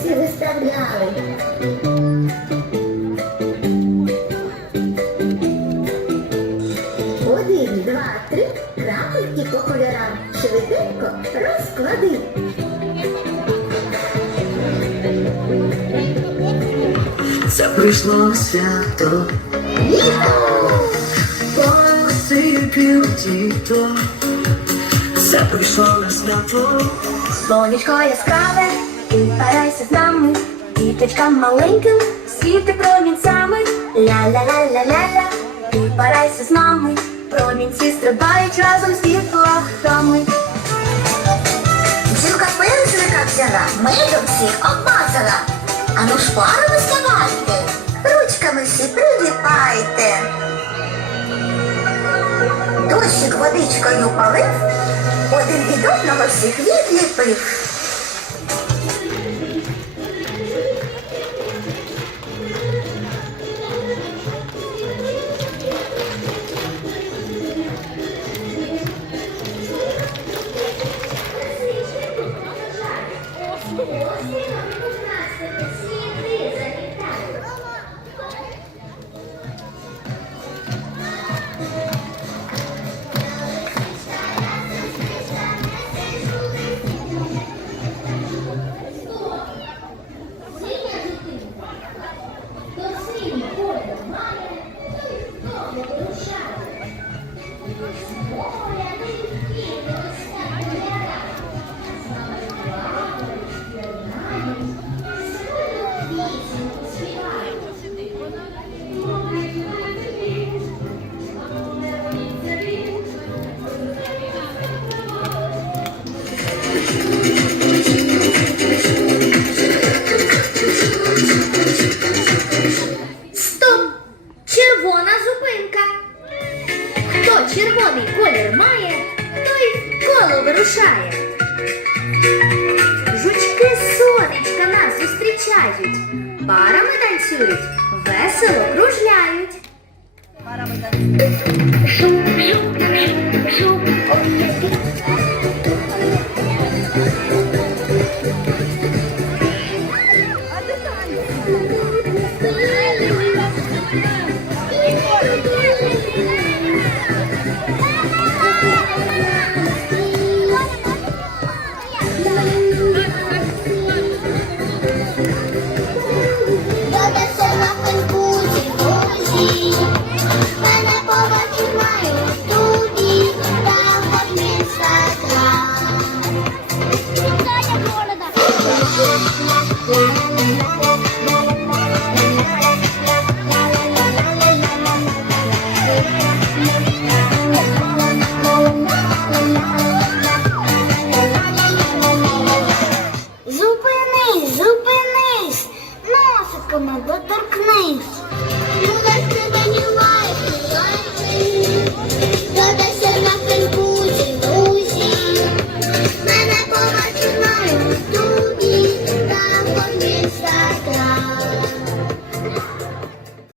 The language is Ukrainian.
Всі виставляли? Один, два, три, крапельки по кольорам. Швиденько розклади. Це прийшло свято, посипів діто. Це прийшло на свято, Сонечко яскраве, ти парайся з нами, діточкам маленьким, світи промінцями. Ля-ля-ля-ля-ля-ля, парайся з нами, промінці стрибають разом з дітлахами. Бджілка пензлика взяла, медом всіх обмазала. Ану ж парами ставайте, ручками всі приліпайте. Дощик водичкою полив, один від одного всіх відліпив. Стоп! вирушає. Жучки сонечка нас зустрічають. Парами танцюють, весело кружляють. Парами танцюють.